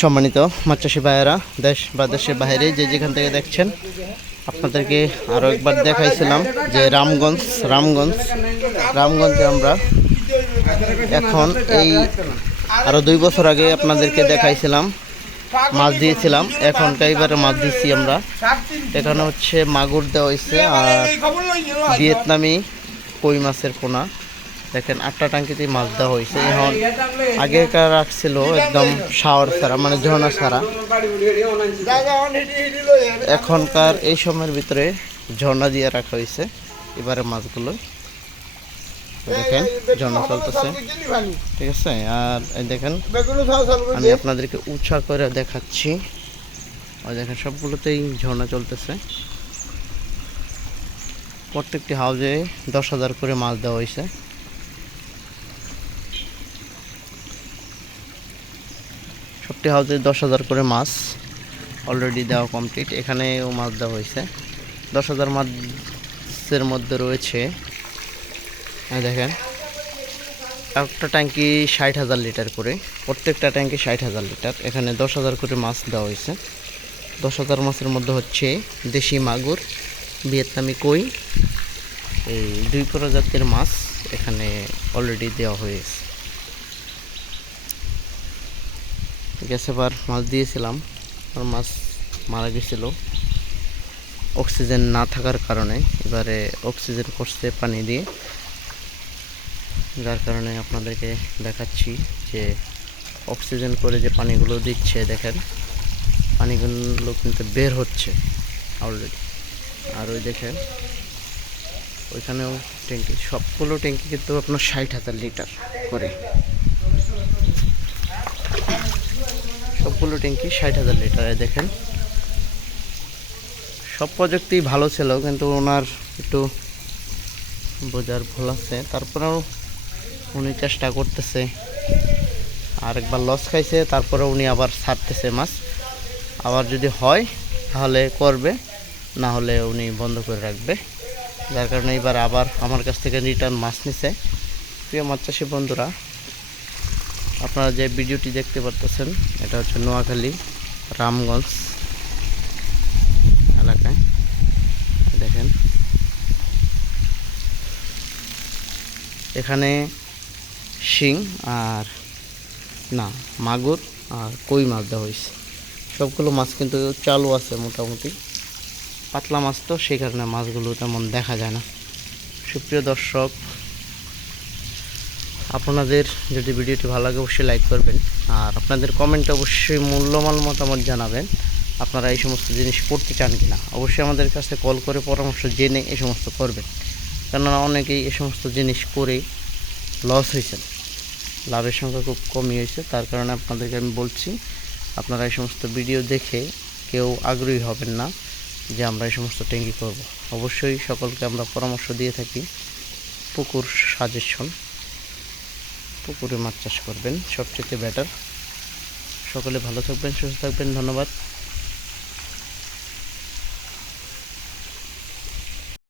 সম্মানিত মাছচাষী ভাইয়েরা দেশ বা দেশের বাইরে যে যেখান থেকে দেখছেন, আপনাদেরকে আরও একবার দেখাইছিলাম যে রামগঞ্জ রামগঞ্জ, রামগঞ্জে আমরা এখন এই আরও দুই বছর আগে আপনাদেরকে দেখাইছিলাম, মাছ দিয়েছিলাম এখন এবারে মাছ দিচ্ছি আমরা। এখানে হচ্ছে মাগুর দেওয়া হয়েছে আর ভিয়েতনামি কই মাছের পোনা। দেখেন আটটা টাঙ্কিতে মাছ দেওয়া হয়েছে। এখন আগেকার রাখছিল একদম শাওয়ার ছাড়া মানে ঝর্ণা ছাড়া। এখনকার এই সময়ের ভিতরে ঝর্ণা দিয়ে রাখা হয়েছে। এবারে মাছগুলো দেখেন, ঝর্ণা চলতেছে। ঠিক আছে? আর দেখেন, আমি আপনাদেরকে উঁচা করে দেখাচ্ছি। ওই দেখেন, সবগুলোতেই ঝর্ণা চলতেছে। প্রত্যেকটি হাউজে দশ হাজার করে মাছ দেওয়া হয়েছে। সবটি হাউজে দশ হাজার করে মাছ অলরেডি দেওয়া কমপ্লিট এখানেও মাছ দেওয়া হয়েছে। দশ হাজার মাছের মধ্যে রয়েছে। দেখেন। একটা ট্যাঙ্কি ষাট হাজার লিটার করে। প্রত্যেকটা ট্যাঙ্কি ষাট হাজার লিটার। এখানে দশ হাজার করে মাছ দেওয়া হয়েছে। দশ হাজার মাছের মধ্যে হচ্ছে দেশি মাগুর, ভিয়েতনামি কই। এই দুই প্রজাতির মাছ এখানে অলরেডি দেওয়া হয়েছে। গ্যাসেবার মাছ দিয়েছিলাম, আর মাছ মারা গেছিল। অক্সিজেন না থাকার কারণে এবারে অক্সিজেন করছে পানি দিয়ে। যার কারণে আপনাদেরকে দেখাচ্ছি যে অক্সিজেন করে যে পানিগুলো দিচ্ছে, দেখেন, পানিগুলো কিন্তু বের হচ্ছে অলরেডি আর ওই দেখেন, ওইখানেও ট্যাঙ্কি, সবগুলো ট্যাঙ্কি কিন্তু আপনার ষাট হাজার লিটার করে। সবগুলো ট্যাঙ্কি ষাট হাজার লিটারে, দেখেন। সব প্রযুক্তি ভালো ছিল, কিন্তু ওনার একটু বোঝার ভুল আছে। তারপরেও উনি চেষ্টা করতেছে। আর একবার লস খাইছে, তারপরে উনি আবার ছাড়তেছে মাছ। আবার যদি হয়, তাহলে করবে, না হলে উনি বন্ধ করে রাখবে। যার কারণে এবার আবার আমার কাছ থেকে রিটার্ন মাছ নিছে। প্রিয় মাছ চাষি বন্ধুরা আপনারা যে ভিডিওটি দেখতে পারতেছেন, এটা হচ্ছে নোয়াখালী, রামগঞ্জ এলাকায়। দেখেন। এখানে শিং আর, না, মাগুর আর কই মাছ দেওয়া হয়েছে। সবগুলো মাছ কিন্তু চালু আছে মোটামুটি। পাতলা মাছ তো, সেই কারণে মাছগুলো তেমন দেখা যায় না। সুপ্রিয় দর্শক আপনাদের যদি ভিডিওটি ভালো লাগে, অবশ্যই লাইক করবেন। আর আপনাদের কমেন্টে অবশ্যই মূল্যবান মতামত জানাবেন, আপনারা এই সমস্ত জিনিস করতে চান কিনা। অবশ্যই আমাদের কাছে কল করে পরামর্শ জেনে এই সমস্ত করবেন। কেননা অনেকেই এই সমস্ত জিনিস করে লস হয়েছেন। লাভের সংখ্যা খুব কমই হয়েছে। তার কারণে আপনাদেরকে আমি বলছি, আপনারা এই সমস্ত ভিডিও দেখে কেউ আগ্রহী হবেন না যে আমরা এই সমস্ত ট্যাঙ্কি করব। অবশ্যই সকলকে আমরা পরামর্শ দিয়ে থাকি। পুকুর সাজেশন পুকুরে মাছ চাষ করবেন। সবচেয়ে বেটার সকলে ভালো থাকবেন সুস্থ থাকবেন ধন্যবাদ।